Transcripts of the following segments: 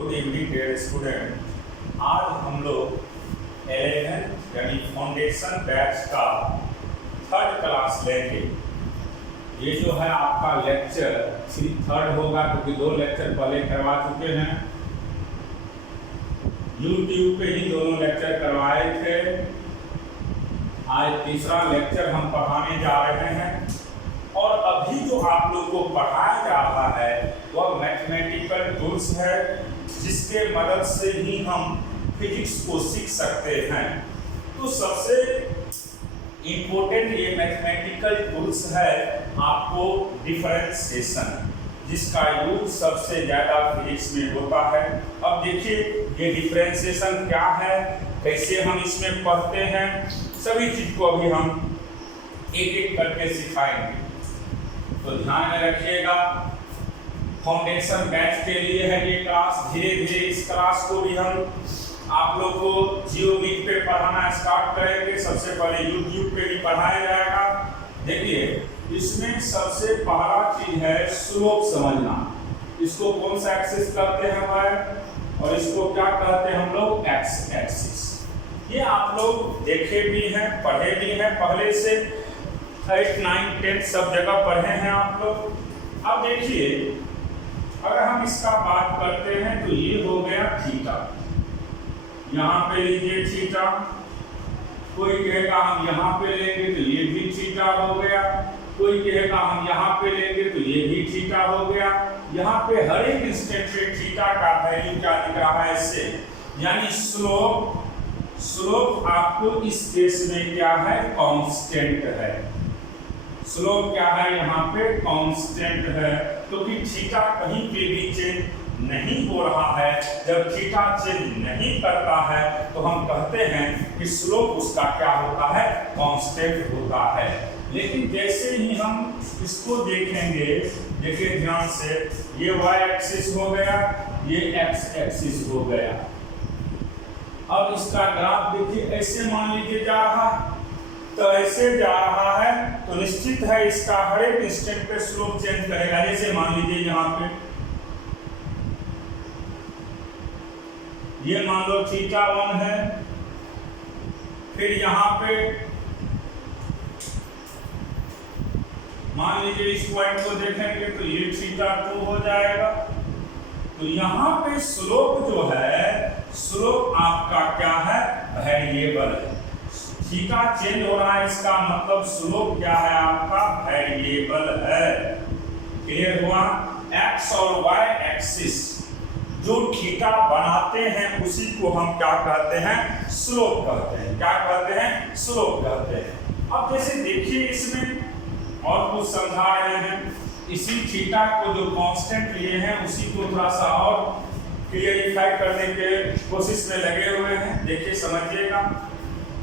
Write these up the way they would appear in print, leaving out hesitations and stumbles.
Good evening dear student. आज हम लोग 11 यानी फाउंडेशन बैच का थर्ड क्लास लेंगे। ये जो है आपका लेक्चर थर्ड होगा क्योंकि 2 लेक्चर पहले करवा चुके हैं। यूट्यूब पे ही दोनों लेक्चर करवाए थे। आज तीसरा लेक्चर हम पढ़ाने जा रहे हैं और अभी जो आप लोग को पढ़ाया जा रहा है वह मैथमेटिकल टूल्स है, जिसके मदद से ही हम फिजिक्स को सीख सकते हैं। तो सबसे इम्पोर्टेंट ये मैथमेटिकल टूल्स है आपको डिफरेंशिएशन, जिसका यूज सबसे ज़्यादा फिजिक्स में होता है। अब देखिए ये डिफरेंशिएशन क्या है, कैसे हम इसमें पढ़ते हैं, सभी चीज़ को अभी हम एक एक करके सिखाएंगे। तो ध्यान में रखिएगा, फाउंडेशन बैच के लिए है ये क्लास। धीरे धीरे इस क्लास को भी हम आप लोग को जियोमीट पे पढ़ाना स्टार्ट करेंगे। सबसे पहले यूट्यूब पे भी पढ़ाया जाएगा। देखिए इसमें सबसे पहला चीज है स्लोप समझना। इसको कौन सा एक्सिस कहते हैं भाई, और इसको क्या कहते हैं हम लोग, एक्स एक्सिस। ये आप लोग देखे भी हैं, पढ़े भी हैं पहले से, 8, 9, 10 सब जगह पढ़े हैं आप लोग। अब देखिए अगर हम इसका बात करते हैं तो ये हो गया थीटा। यहाँ पे लीजिए थीटा, कोई कहेगा हम यहाँ पे लेंगे तो ये भी थीटा हो गया, कोई कहेगा हम यहाँ पे लेंगे तो ये भी थीटा हो गया। यहाँ पे हर एक इंस्टेंट पे थीटा का वैल्यू क्या दिख रहा है इससे, यानी स्लोप आपको इस केस में क्या है, कांस्टेंट है। स्लोप क्या है यहाँ पे, कांस्टेंट है, क्योंकि थीटा कहीं पे भी चेंज नहीं हो रहा है। जब थीटा चेंज नहीं करता है तो हम कहते हैं कि स्लोप उसका क्या होता है, कांस्टेंट होता है। लेकिन जैसे ही हम इसको देखेंगे, देखिए ध्यान से, ये y एक्सिस हो गया, ये x एक्सिस हो गया। अब इसका ग्राफ देखिए ऐसे मान लीजिए जा रहा है, तो ऐसे जा रहा है तो निश्चित है इसका हर एक इंस्टेंट पे स्लोप चेंज करेगा। जैसे मान लीजिए यहाँ पे ये मान लो थीटा 1 है, फिर यहाँ पे मान लीजिए इस पॉइंट को देखेंगे तो ये थीटा 2 हो जाएगा। तो यहाँ पे स्लोप जो है, स्लोप आपका क्या है, वेरिएबल है। थीटा चेंज हो रहा है, इसका मतलब स्लोप क्या है आपका, वेरिएबल है। क्लियर हुआ। एक्स और वाई एक्सिस जो थीटा बनाते हैं उसी को हम क्या कहते हैं, स्लोप कहते हैं। क्या कहते हैं, स्लोप कहते हैं। अब जैसे देखिए इसमें और कुछ समझा रहे हैं, इसी थीटा को जो कांस्टेंट लिए हैं उसी को थोड़ा सा और क्लियरिफाई करने के कोशिश में लगे हुए हैं। देखिए समझिएगा,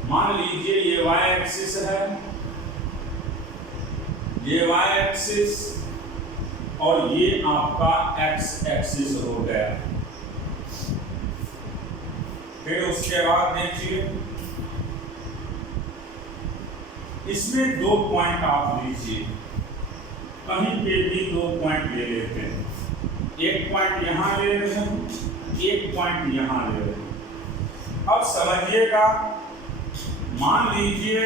मान लीजिए ये y एक्सिस है, ये y एक्सिस और ये आपका x एक्सिस हो गया। फिर उसके बाद देखिए इसमें 2 पॉइंट आप लीजिए, कहीं पे भी 2 पॉइंट ले लेते हैं। एक पॉइंट यहाँ ले रहे हैं, एक पॉइंट यहाँ ले रहे हैं। अब समझिएगा, मान लीजिए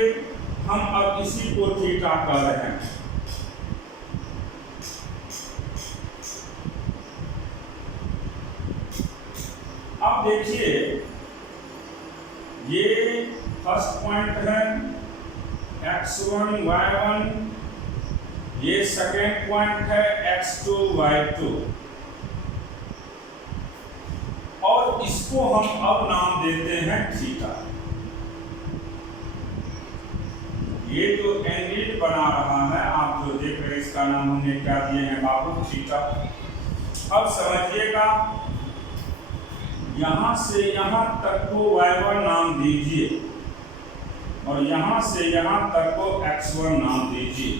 हम अब इसी को थीटा कर रहे हैं। अब देखिए ये फर्स्ट पॉइंट है x1 y1, ये सेकेंड पॉइंट है x2 y2, और इसको हम अब नाम देते हैं थीटा। ये जो एंगल बना रहा है आप जो देख रहे हैं, इसका नाम हमने क्या दिए हैं बाबू, थीटा। अब समझिएगा, यहां से यहां तक को y1 नाम दीजिए और यहां से यहां तक को x1 नाम दीजिए।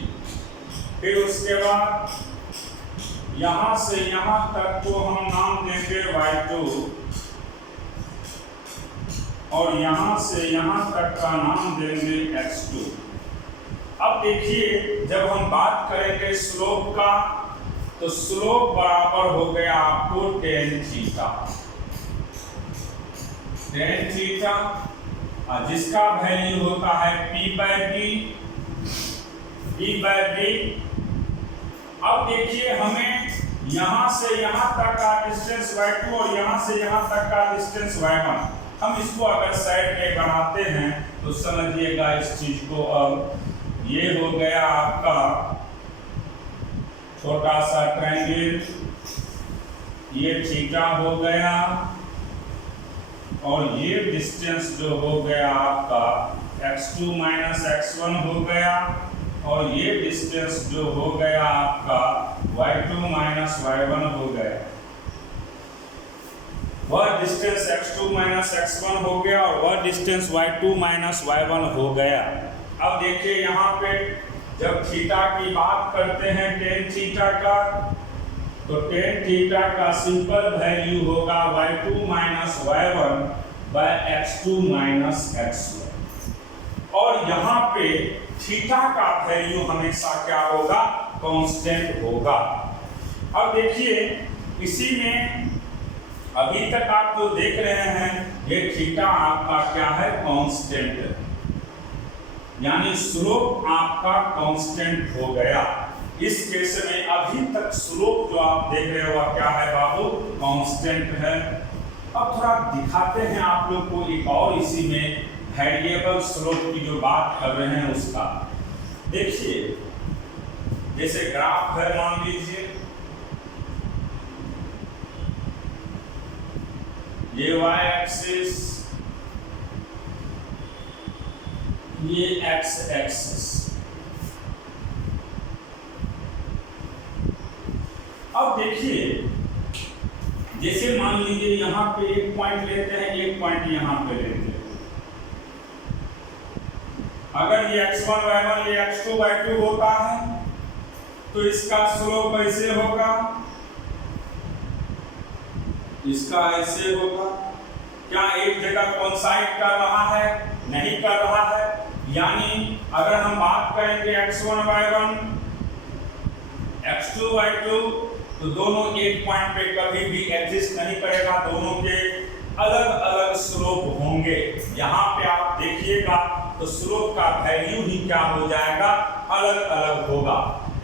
फिर उसके बाद यहां से यहां तक को हम नाम देंगे y2 और यहां से यहां तक का नाम देंगे x2। अब देखिए जब हम बात करेंगे स्लोप का, तो स्लोप बराबर हो गया आपको tan थीटा। टेन थीटा, जिसका वैल्यू होता है P/B। अब देखिए हमें यहाँ से यहाँ तक का डिस्टेंस y2 और यहाँ से यहाँ तक का डिस्टेंस y1, हम इसको अगर साइड में बनाते हैं तो समझिएगा इस चीज को। अब ये हो गया आपका छोटा सा ट्रायंगल, ये थीटा हो गया, और ये डिस्टेंस जो हो गया आपका x2 माइनस x1 हो गया, और ये डिस्टेंस जो हो गया आपका y2 माइनस y1 हो गया। वह डिस्टेंस x2 माइनस x1 हो गया और वह डिस्टेंस y2 माइनस y1 हो गया। अब देखिए यहाँ पे जब थीटा की बात करते हैं टेन थीटा का, तो टेन थीटा का सिंपल वैल्यू होगा y2 minus y1 bye x2 minus x1, और यहाँ पे थीटा का वैल्यू हमेशा क्या होगा, कांस्टेंट होगा। अब देखिए इसी में अभी तक आप जो देख रहे हैं ये थीटा आपका क्या है, कांस्टेंट है, यानी स्लोप आपका कांस्टेंट हो गया। इस केस में अभी तक स्लोप जो आप देख रहे हो वह क्या है बाबू, कांस्टेंट है। अब थोड़ा दिखाते हैं आप लोग को एक और इसी में वेरिएबल स्लोप की जो बात कर रहे हैं उसका। देखिए जैसे ग्राफ है, मान लीजिए ये y एक्सिस, ये x एक्सिस। अब देखिए जैसे मान लीजिए यहाँ पे एक पॉइंट लेते हैं, एक पॉइंट यहाँ पे लेते हैं। अगर ये x1 y1 ये x2 y2 होता है तो इसका स्लोप ऐसे होगा, इसका ऐसे होगा। क्या एक जगह कोइंसाइड कर रहा है? नहीं कर रहा है। यानी अगर हम बात करेंगे x1 y1 x2 y2 तो दोनों एक पॉइंट पे कभी भी एग्जिस्ट नहीं करेगा, दोनों के अलग अलग स्लोप होंगे। यहाँ पे आप देखिएगा तो स्लोप का वैल्यू ही क्या हो जाएगा, अलग अलग होगा।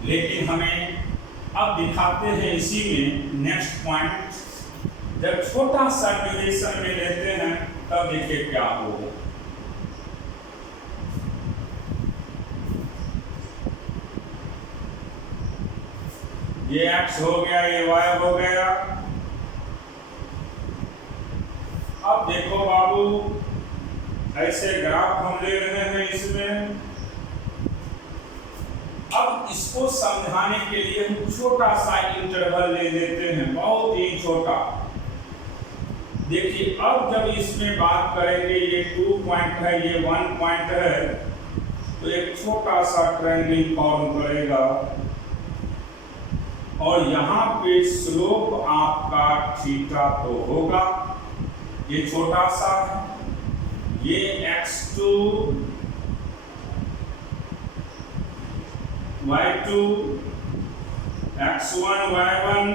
लेकिन हमें अब दिखाते हैं इसी में नेक्स्ट पॉइंट, जब छोटा सा ड्यूरेशन में लेते हैं तब देखिए क्या होगा। ये x हो गया, ये y हो गया। अब देखो बाबू ऐसे ग्राफ हम ले रहे हैं इसमें। अब इसको समझाने के लिए हम छोटा सा इंटरवल ले लेते हैं, बहुत ही छोटा। देखिए अब जब इसमें बात करेंगे, ये 2 पॉइंट है, ये 1 पॉइंट है, तो एक छोटा सा ट्रायंगल फॉर्म करेगा और यहाँ पे स्लोप आपका थीटा तो होगा, ये छोटा सा है, ये x2 y2 x1 y1,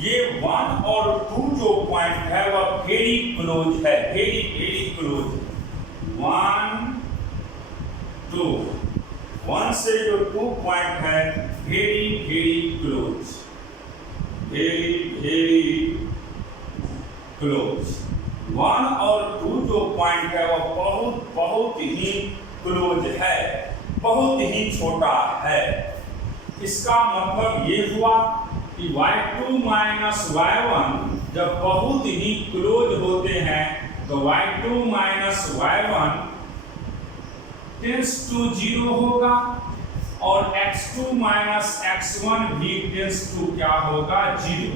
ये 1 और 2 जो पॉइंट है वह वेरी क्लोज है, वेरी वेरी क्लोज। 1 2 1 से जो 2 पॉइंट है very very close, very very close. 1 और 2 जो पॉइंट है वह बहुत बहुत ही क्लोज है, बहुत ही छोटा है। इसका मतलब ये हुआ कि y2 माइनस y1 जब बहुत ही क्लोज होते हैं तो y2 minus y1 tense to 0 होगा और x2 माइनस x1 भी टेंस टू क्या होगा, 0।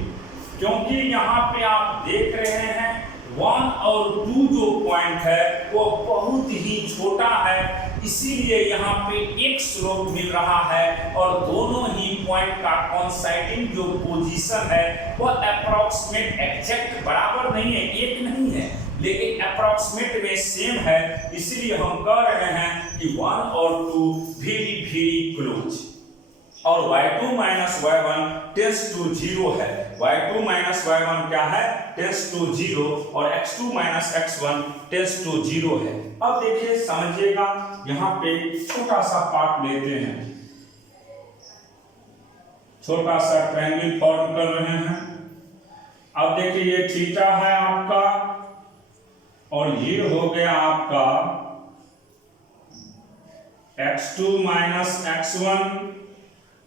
क्योंकि यहाँ पे आप देख रहे हैं 1 और 2 जो पॉइंट है वो बहुत ही छोटा है, इसीलिए यहाँ पे एक स्लोप मिल रहा है और दोनों ही पॉइंट का कोइंसाइडिंग जो पोजीशन है वो अप्रॉक्सीमेट एग्जैक्ट बराबर नहीं है, एक नहीं है, लेकिन अप्रॉक्सीमेट में सेम है। इसीलिए हम कह रहे हैं कि 1 और 2 वेरी वेरी क्लोज। और y2 minus y1 tense to 0 है। y2 माइनस y1 क्या है? टेंस टू 0 और x2 minus x1 tense to 0 है। अब देखिए समझिएगा, यहाँ पे छोटा सा पार्ट लेते हैं, छोटा सा ट्रायंगल फॉर्म कर रहे हैं। अब देखिए ये थीटा है आपका और ये हो गया आपका x2 माइनस x1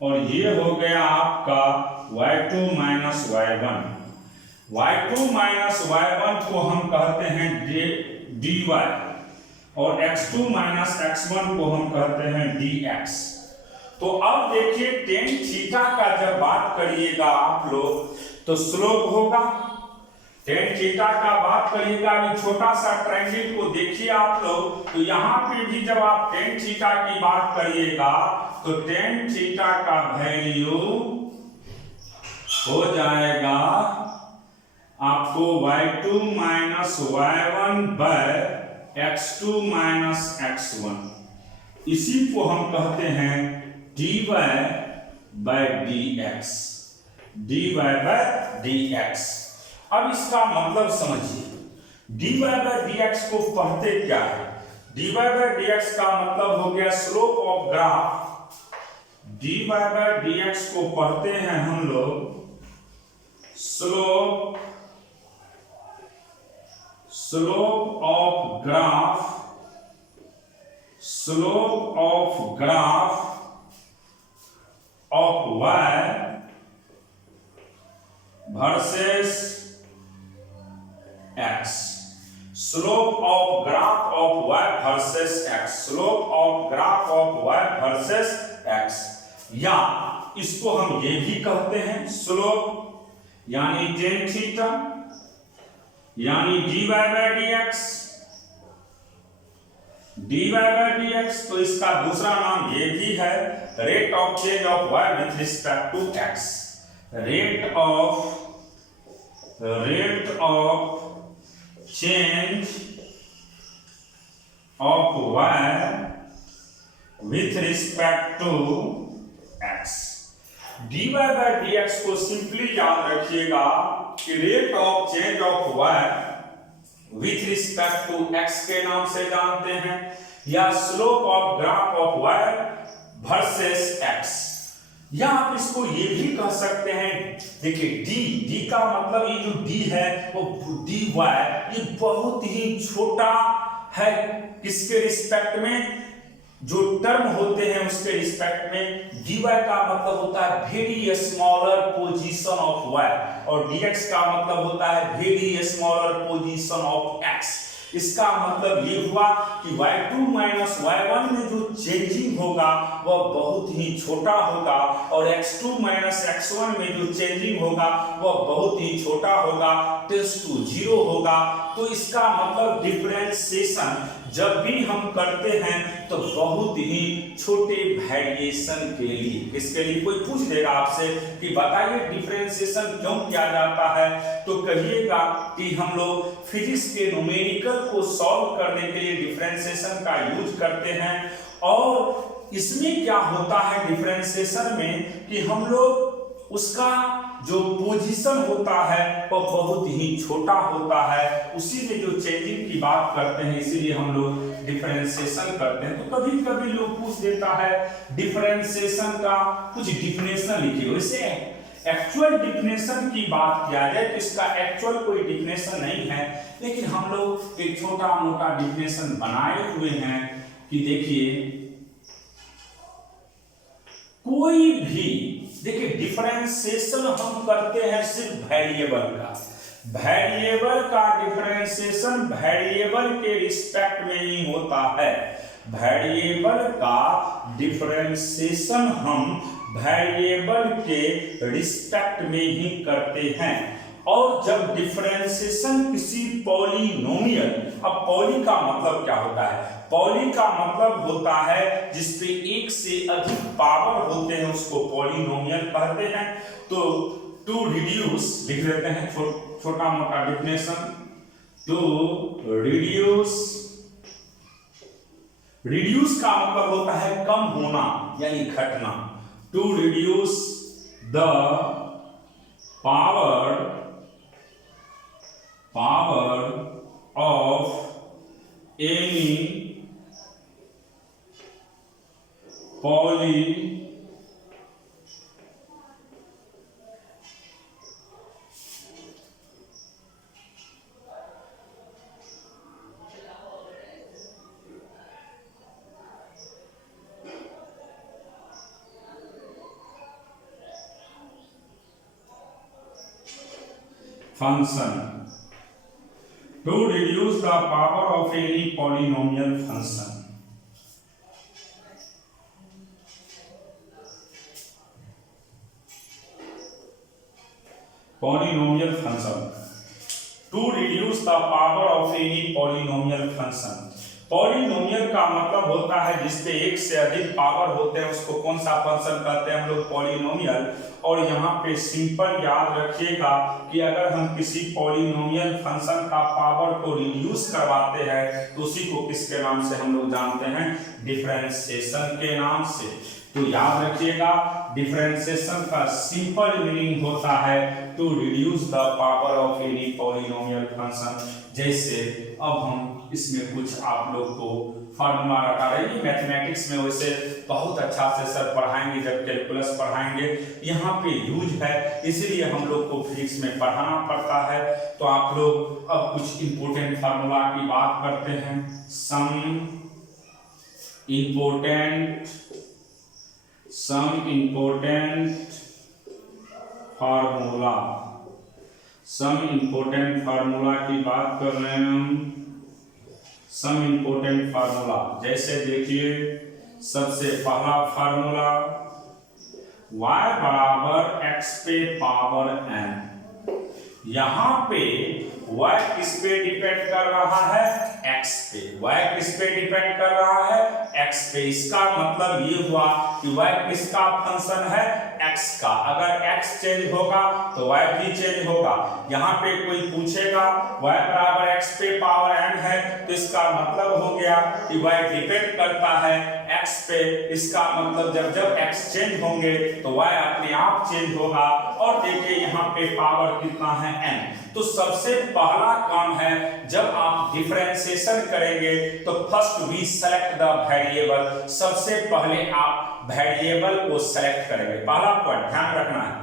और ये हो गया आपका y2 minus y1। y2 minus y1 को हम कहते हैं dy और x2 माइनस x1 को हम कहते हैं dx। तो अब देखिए टेन थीटा का जब बात करिएगा आप लोग तो स्लोप होगा। टेन थीटा का बात करिएगा, अभी छोटा सा ट्रायंगल को देखिए आप लोग, तो यहाँ पे भी जब आप टेन थीटा की बात करिएगा तो टेन थीटा का वैल्यू हो जाएगा आपको y2 minus y1 bye x2 minus x1। इसी को हम कहते हैं dy by dx, dy by dx। अब इसका मतलब समझिए, dy बाय dx को पढ़ते क्या है? dy बाय dx का मतलब हो गया slope of graph. dy by dx को पढ़ते हैं हम लोग slope of graph of y versus x। Slope of graph of y versus x, slope of graph of y versus x, या इसको हम ये भी कहते हैं स्लोप यानी टेन थीटा यानी dy बाय dx। तो इसका दूसरा नाम ये भी है rate of change of y with respect to x, rate of change of y with respect to x। dy by dx को सिंपली याद रखिएगा कि rate of change of y with respect to x के नाम से जानते हैं, या slope of graph of y versus x, या आप इसको ये भी कह सकते हैं। देखिए d का मतलब ये जो d है वो dy, ये बहुत ही छोटा है किसके रिस्पेक्ट में? जो टर्म होते हैं उसके रिस्पेक्ट में। dy का मतलब होता है very smaller position of y और dx का मतलब होता है very smaller position of x। इसका मतलब ये हुआ कि y2 माइनस y1 में जो चेंजिंग होगा वह बहुत ही छोटा होगा और x2 माइनस x1 में जो चेंजिंग होगा वह बहुत ही छोटा होगा, टेंस टू 0 होगा। तो इसका मतलब डिफरेंशिएशन जब भी हम करते हैं तो बहुत ही छोटे वेरिएशन के लिए, किसके लिए? कोई पूछ देगा आपसे कि बताइए डिफरेंशिएशन क्यों किया जाता है, तो कहिएगा कि हम लोग फिजिक्स के न्यूमेरिकल को सॉल्व करने के लिए डिफरेंशिएशन का यूज करते हैं। और इसमें क्या होता है डिफरेंशिएशन में कि हम लोग उसका जो पोजीशन होता है वो बहुत ही छोटा होता है, उसी में जो चेंजिंग की बात करते हैं, इसीलिए हम लोग डिफरेंशिएशन करते हैं। तो कभी कभी लोग पूछ देता है डिफरेंशिएशन का कुछ डिफिनेशन लिखिए। वैसे एक्चुअल डिफिनेशन की बात किया जाए तो इसका एक्चुअल कोई डिफिनेशन नहीं है, लेकिन हम लोग एक छोटा मोटा डिफिनेशन बनाए हुए हैं कि देखिए कोई भी, देखिए डिफरेंशिएशन हम करते हैं सिर्फ वेरिएबल का डिफरेंशिएशन वेरिएबल के रिस्पेक्ट में ही होता है। वेरिएबल का डिफरेंशिएशन हम वेरिएबल के रिस्पेक्ट में ही करते हैं। और जब डिफरेंशिएशन किसी पॉलिनोमियल, अब पॉली का मतलब क्या होता है? पॉली का मतलब होता है जिसपे एक से अधिक पावर होते हैं उसको पॉलिनोमियल कहते हैं। तो टू रिड्यूस लिख लेते हैं, छोटा मोटा डिफिनेशन, टू रिड्यूस का मतलब होता है कम होना यानी घटना। To reduce the power of any poly function to reduce the power of any polynomial function. Polynomial function to reduce the power of any polynomial function. Polynomial का मतलब होता है जिसपे एक से अधिक पावर होते हैं उसको कौन सा फंक्शन कहते हैं हम लोग पॉलिनोमियल। और यहाँ पे सिंपल याद रखिएगा कि अगर हम किसी पॉलिनोमियल फंक्शन का पावर को रिड्यूस करवाते हैं तो उसी को किसके नाम से हम लोग जानते हैं, डिफरेंशिएशन के नाम से। तो याद रखिएगा डिफरेंशिएशन का सिंपल मीनिंग होता है to reduce the power of any polynomial function. जैसे अब हम इसमें कुछ आप लोग को फार्मूला रखा रहेगी, मैथमेटिक्स में वैसे बहुत अच्छा से सर पढ़ाएंगे जब कैलकुलस पढ़ाएंगे, यहाँ पे यूज है इसलिए हम लोग को फिजिक्स में पढ़ाना पड़ता है। तो आप लोग अब कुछ इंपोर्टेंट फार्मूला की बात करते हैं। सम इम्पोर्टेंट फार्मूला की बात कर रहे हैं हम। सम इम्पोर्टेंट फार्मूला जैसे देखिए सबसे पहला फार्मूला y बराबर x पे पावर n। यहाँ पे y किस पे डिपेंड कर रहा है, x पे। y किस पे डिपेंड कर रहा है, x पे। इसका मतलब ये हुआ कि y किसका फंक्शन है, x का। अगर x चेंज होगा तो y भी चेंज होगा। यहाँ पे कोई पूछेगा y बराबर x पे पावर n है तो इसका मतलब हो गया कि y डिपेंड करता है x पे। इसका मतलब जब जब x चेंज होंगे तो y अपने आप चेंज होगा। और देखिए यहाँ पे पावर कितना है, n। तो सबसे पहला काम है जब आप डिफरेंशिएशन करेंगे तो first we select the variable. सबसे पहले आप वेरिएबल को सेलेक्ट करेंगे। पहला पॉइंट ध्यान रखना है,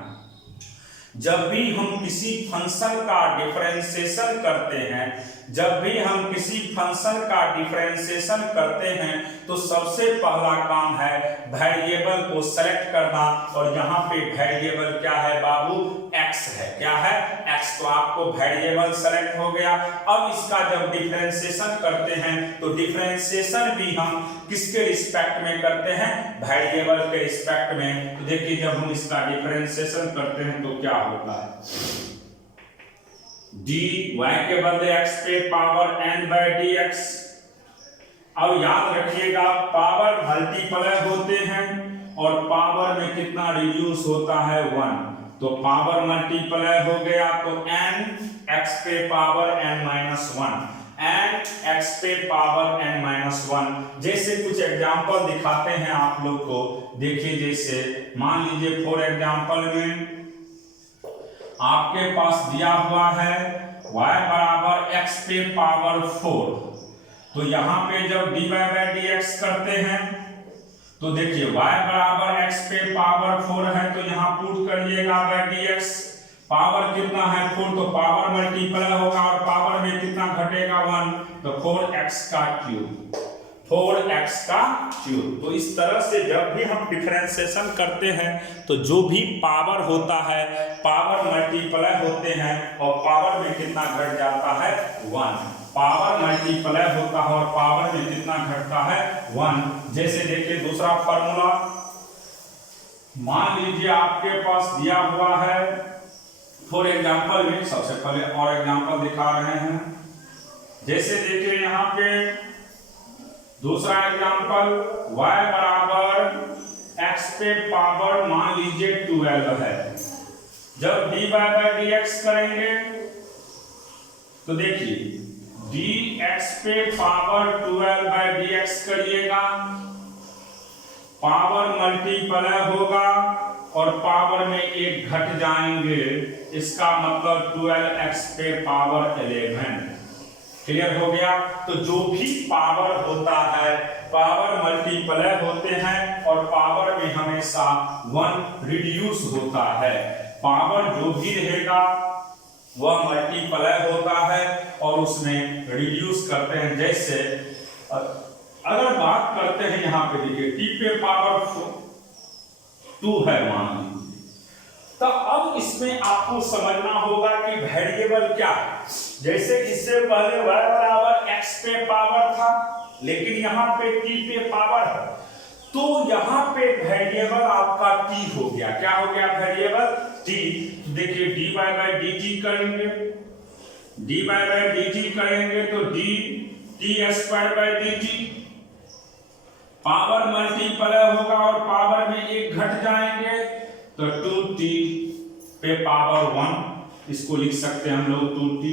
जब भी हम किसी फंक्शन का डिफरेंशिएशन करते हैं, जब भी हम किसी फंक्शन का डिफरेंशिएशन करते हैं तो सबसे पहला काम है वेरिएबल को सेलेक्ट करना। और यहाँ पे वेरिएबल क्या है बाबू, x है। क्या है, x। तो आपको वेरिएबल सेलेक्ट हो गया। अब इसका जब डिफरेंशिएशन करते हैं तो डिफरेंशिएशन भी हम किसके रिस्पेक्ट में करते हैं, वेरिएबल के रिस्पेक्ट में। तो देखिए जब हम इसका डिफरेंशिएशन करते हैं तो क्या होता है, dy के बदले x पे पावर n बाय dx। अब याद रखिएगा पावर मल्टीप्लाई होते हैं और पावर में कितना रिड्यूस होता है, 1। तो पावर मल्टीप्लाई हो गया तो n x पे power n minus 1, n x पे पावर n माइनस 1। जैसे कुछ एग्जांपल दिखाते हैं आप लोग को, देखिए जैसे मान लीजिए फॉर एग्जांपल में आपके पास दिया हुआ है y बराबर x पे पावर 4। तो यहाँ पे जब dy बाय dx करते हैं तो देखिए y बराबर x पे पावर 4 है तो यहाँ पुट करिएगा बाय dx। पावर कितना है 4, तो पावर मल्टीप्लाई होगा और पावर में कितना घटेगा 1, तो 4x का क्यूब, 4x का क्यूब। तो इस तरह से जब भी हम डिफरेंशिएशन करते हैं तो जो भी पावर होता है पावर मल्टीप्लाई होते हैं और पावर में कितना घट जाता है, 1। पावर मल्टीप्लाई होता है और पावर में कितना घटता है, 1। जैसे देखिए दूसरा फॉर्मूला, मान लीजिए आपके पास दिया हुआ है फॉर एग्जांपल में, सबसे पहले और एग्जांपल दिखा रहे हैं। जैसे देखिए यहाँ पे दूसरा एग्जांपल y बराबर x पे पावर मान लीजिए 12 है। जब dy बाय dx करेंगे तो देखिए dx पे पावर 12 बाय dx करिएगा पावर मल्टीप्लाई होगा और पावर में एक घट जाएंगे, इसका मतलब 12x पे पावर 11। क्लियर हो गया। तो जो भी पावर होता है पावर मल्टीप्लाई होते हैं और पावर में हमेशा 1 रिड्यूस होता है। पावर जो भी रहेगा वह मल्टीप्लाई होता है और उसमें रिड्यूस करते हैं। जैसे अगर बात करते हैं यहाँ पे देखिए t पे पावर 2 है मान लीजिए, तो अब इसमें आपको समझना होगा कि वेरिएबल क्या है। जैसे इससे पहले y बराबर x पे पावर था, लेकिन यहाँ पे t पे पावर है, तो यहाँ पे वेरिएबल आपका t हो गया। क्या हो गया वेरिएबल t? देखिए dy बाय dt करेंगे, dy बाय dt करेंगे तो t square by dt, power multiply होगा और पावर में एक घट जाएंगे तो 2t पे पावर 1, इसको लिख सकते हैं हम लोग 2t।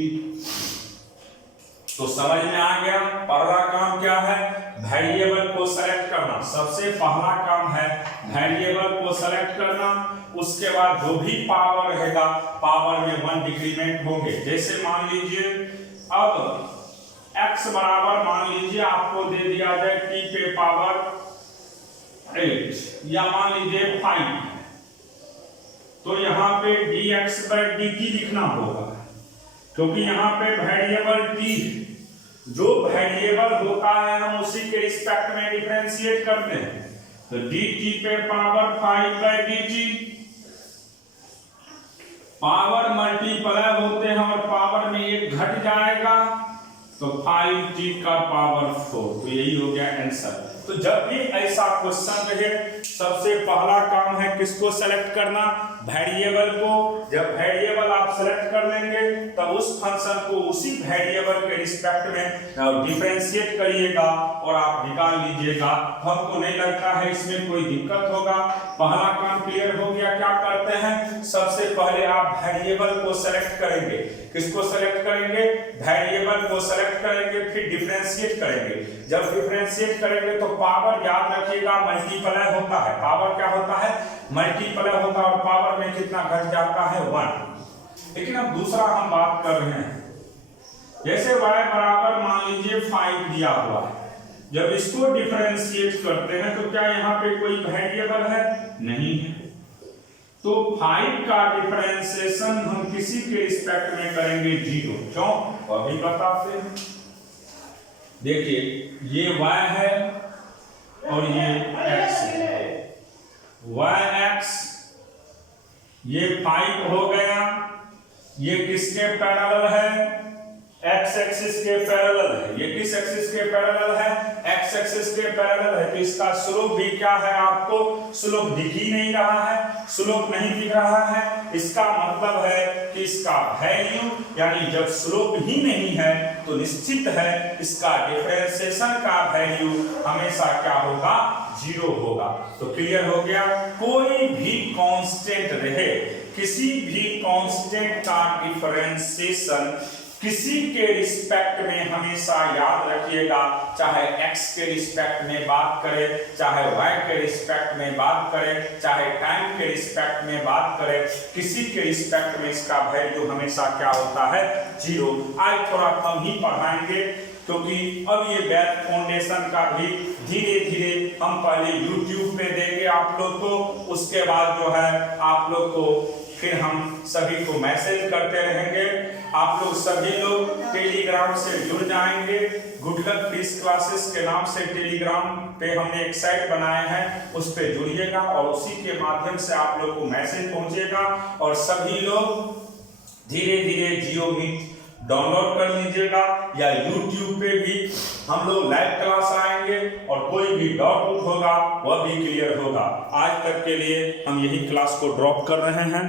तो समझ में आ गया। पहला काम क्या है? वेरिएबल को सेलेक्ट करना। सबसे पहला काम है वेरिएबल को सेलेक्ट करना। उसके बाद जो भी पावर रहेगा पावर में 1 डिक्रीमेंट होंगे। जैसे मान लीजिए अब x बराबर मान लीजिए आपको दे दिया जाए t पे पावर 8 या मान लीजिए 5, तो यहाँ पे dx बाय dt लिखना होगा, क्योंकि यहाँ पे वेरिएबल t है। जो वेरिएबल होता है हम उसी के रिस्पेक्ट में डिफरेंशिएट करते हैं। तो dt पे power 5 by dt, power multiply होते हैं और पावर में एक घट जाएगा तो 5t का पावर 4। तो यही हो गया आंसर। तो जब भी ऐसा क्वेश्चन रहे सबसे पहला काम है किसको सेलेक्ट करना? वेरिएबल को। जब वेरिएबल आप सेलेक्ट कर लेंगे तब उस फंक्शन को उसी वेरिएबल के रिस्पेक्ट में डिफरेंशिएट करिएगा और आप निकाल लीजिएगा। हमको नहीं लगता है इसमें कोई दिक्कत होगा। पहला काम क्लियर हो गया। क्या करते हैं? सबसे पहले आप वेरिएबल को सेलेक्ट करेंगे। किसको सेलेक्ट करेंगे? वेरिएबल को सेलेक्ट करेंगे, फिर डिफरेंशिएट करेंगे। जब डिफरेंशिएट करेंगे तो पावर याद रखिएगा मल्टीप्लाई होता है। पावर क्या होता है? मल्टीप्लाई होता है और पावर में कितना घट जाता है? 1। लेकिन अब दूसरा हम बात कर रहे हैं, जैसे y बराबर मान लीजिए 5 दिया हुआ है। जब इसको डिफरेंशिएट करते हैं तो क्या यहाँ पे कोई वेरिएबल है? नहीं है। तो 5 का डिफरेंशिएशन हम किसी के रिस्पेक्ट में करेंगे 0। क्यों? अभी बताते हैं। देखिए ये y है और ये x है। yx ये 5 हो गया। ये किसके पैरेलल है? x एक्सिस के पैरेलल है। ये किस एक्सिस के पैरेलल है? x एक्सिस के पैरेलल है। तो इसका स्लोप भी क्या है? आपको स्लोप दिख ही नहीं रहा है। स्लोप नहीं दिख रहा है, इसका मतलब है कि इसका वैल्यू, यानी जब स्लोप ही नहीं है तो निश्चित है इसका डिफरेंशिएशन का वैल्यू हमेशा क्या होगा? 0 होगा। तो क्लियर हो गया। कोई भी कांस्टेंट रहे, किसी भी कांस्टेंट का डिफरेंशिएशन किसी के रिस्पेक्ट में हमेशा याद रखिएगा, चाहे x के रिस्पेक्ट में बात करें, चाहे y के रिस्पेक्ट में बात करें, चाहे टाइम के रिस्पेक्ट में बात करें, किसी के रिस्पेक्ट में इसका वैल्यू हमेशा क्या होता है? 0। आज थोड़ा कम ही पढ़ाएंगे क्योंकि अब ये बेस फाउंडेशन का भी धीरे धीरे हम पहले YouTube पे देंगे आप लोग को, उसके बाद जो है आप लोग को फिर हम सभी को मैसेज करते रहेंगे। आप लोग सभी लोग टेलीग्राम से जुड़ जाएंगे। गुड लक फिश क्लासेस के नाम से टेलीग्राम पे हमने एक साइट बनाया है, उस पे जुड़िएगा और उसी के माध्यम से आप लोग को मैसेज पहुंचेगा। और सभी लोग धीरे धीरे जियो मीट डाउनलोड कर लीजिएगा या YouTube पे भी हम लोग लाइव क्लास आएंगे और कोई भी डाउट होगा वह भी क्लियर होगा। आज तक के लिए हम यही क्लास को ड्रॉप कर रहे हैं।